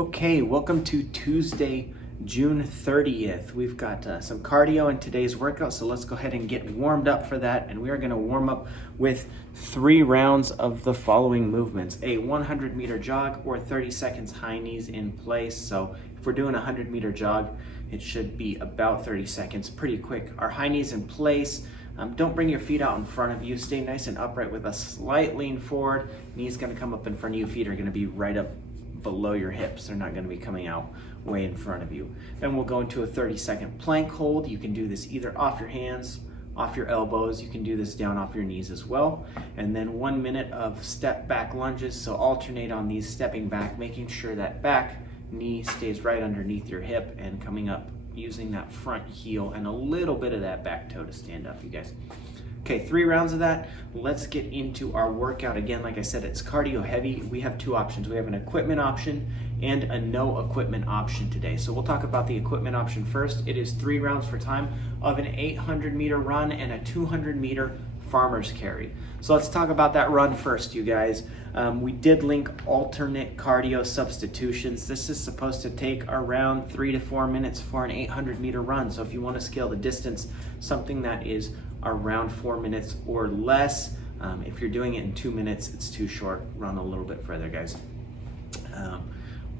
Okay, welcome to Tuesday, June 30th. We've got some cardio in today's workout, so let's go ahead and get warmed up for that. And we are going to warm up with 3 rounds of the following movements: a 100-meter jog or 30 seconds high knees in place. So if we're doing a 100-meter jog, it should be about 30 seconds, pretty quick. Our high knees in place. Don't bring your feet out in front of you. Stay nice and upright with a slight lean forward. Knees going to come up in front of you. Feet are going to be right up below your hips. They're not going to be coming out way in front of you. Then we'll go into a 30-second plank hold. You can do this either off your hands, off your elbows. You can do this down off your knees as well. And then 1 minute of step back lunges. So alternate on these, stepping back, making sure that back knee stays right underneath your hip and coming up using that front heel and a little bit of that back toe to stand up, you guys. Okay, 3 rounds of that. Let's get into our workout. Again, like I said, it's cardio heavy. We have 2 options. We have an equipment option and a no equipment option today. So we'll talk about the equipment option first. It is 3 rounds for time of an 800-meter run and a 200-meter farmer's carry. So let's talk about that run first, you guys. We did link alternate cardio substitutions. This is supposed to take around 3 to 4 minutes for an 800-meter run. So if you want to scale the distance, something that is around 4 minutes or less. If you're doing it in 2 minutes, it's too short. Run a little bit further, guys.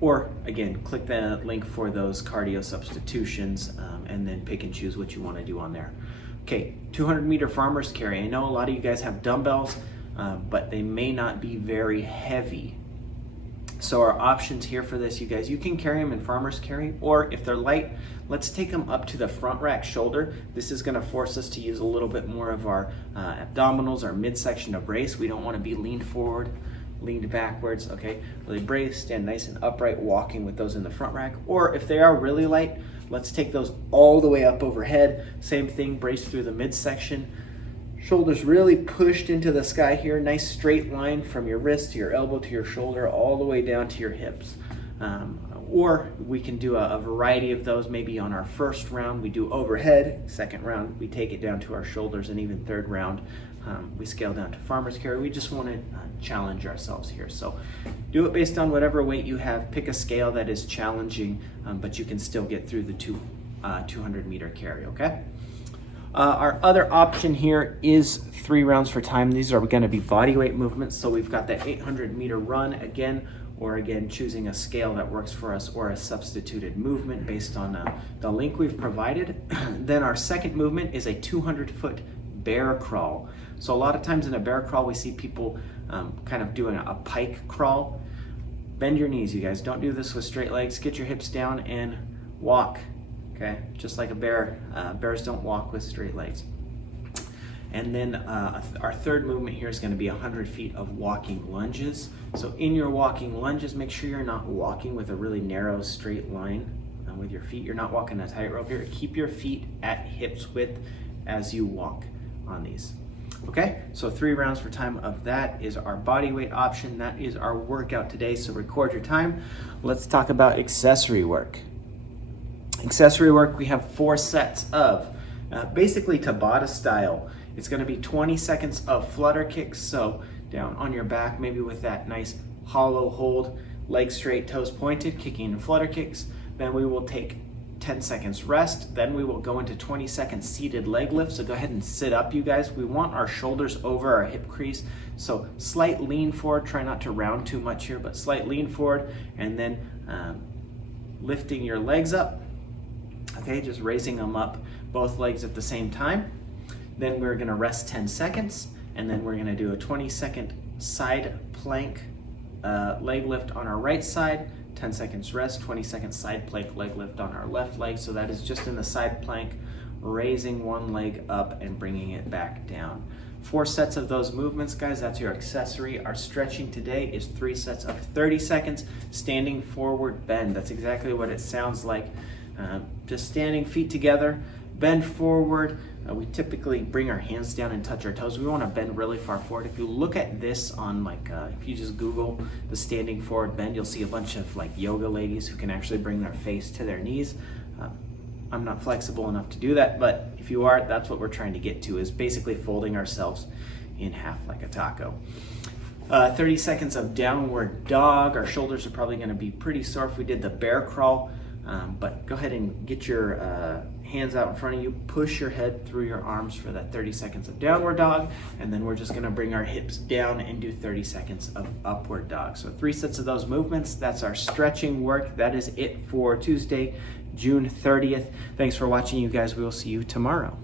Or again, click the link for those cardio substitutions and then pick and choose what you want to do on there. Okay, 200-meter farmer's carry. I know a lot of you guys have dumbbells, but they may not be very heavy. So our options here for this, you guys, you can carry them in farmer's carry, or if they're light, let's take them up to the front rack shoulder. This is gonna force us to use a little bit more of our abdominals, our midsection to brace. We don't wanna be leaned forward, leaned backwards, okay? Really brace, stand nice and upright, walking with those in the front rack. Or if they are really light, let's take those all the way up overhead. Same thing, brace through the midsection. Shoulders really pushed into the sky here. Nice straight line from your wrist to your elbow to your shoulder, all the way down to your hips. Or we can do a variety of those. Maybe on our first round, we do overhead. Second round, we take it down to our shoulders. And even third round, we scale down to farmer's carry. We just want to challenge ourselves here. So do it based on whatever weight you have. Pick a scale that is challenging, but you can still get through the 200-meter carry, okay? Our other option here is 3 rounds for time. These are going to be body weight movements. So we've got the 800-meter run again, or again, choosing a scale that works for us, or a substituted movement based on the link we've provided. Then our second movement is a 200-foot bear crawl. So a lot of times in a bear crawl, we see people kind of doing a pike crawl. Bend your knees, you guys. Don't do this with straight legs. Get your hips down and walk. Okay, just like a bear, bears don't walk with straight legs. And then our third movement here is going to be 100 feet of walking lunges. So in your walking lunges, make sure you're not walking with a really narrow straight line with your feet. You're not walking a tightrope here. Keep your feet at hips width as you walk on these. Okay, so 3 rounds for time of that is our body weight option. That is our workout today, so record your time. Let's talk about accessory work. Accessory work, we have 4 sets of basically Tabata style. It's going to be 20 seconds of flutter kicks, so down on your back, maybe with that nice hollow hold, legs straight, toes pointed, kicking in flutter kicks. Then we will take 10 seconds rest. Then we will go into 20 seconds seated leg lift. So go ahead and sit up, you guys. We want our shoulders over our hip crease. So slight lean forward, try not to round too much here, but slight lean forward, and then lifting your legs up. Okay, just raising them up, both legs at the same time. Then we're gonna rest 10 seconds, and then we're gonna do a 20-second side plank leg lift on our right side, 10 seconds rest, 20-second side plank leg lift on our left leg. So that is just in the side plank, raising one leg up and bringing it back down. 4 sets of those movements, guys. That's your accessory. Our stretching today is 3 sets of 30 seconds, standing forward bend. That's exactly what it sounds like. Just standing, feet together, bend forward. We typically bring our hands down and touch our toes. We want to bend really far forward. If you look at this on if you just Google the standing forward bend, you'll see a bunch of yoga ladies who can actually bring their face to their knees. I'm not flexible enough to do that, but if you are, that's what we're trying to get to, is basically folding ourselves in half like a taco. 30 seconds of downward dog. Our shoulders are probably gonna be pretty sore if we did the bear crawl, but go ahead and get your hands out in front of you, push your head through your arms for that 30 seconds of downward dog, and then we're just gonna bring our hips down and do 30 seconds of upward dog. So 3 sets of those movements. That's our stretching work. That is it for Tuesday, June 30th. Thanks for watching, you guys. We will see you tomorrow.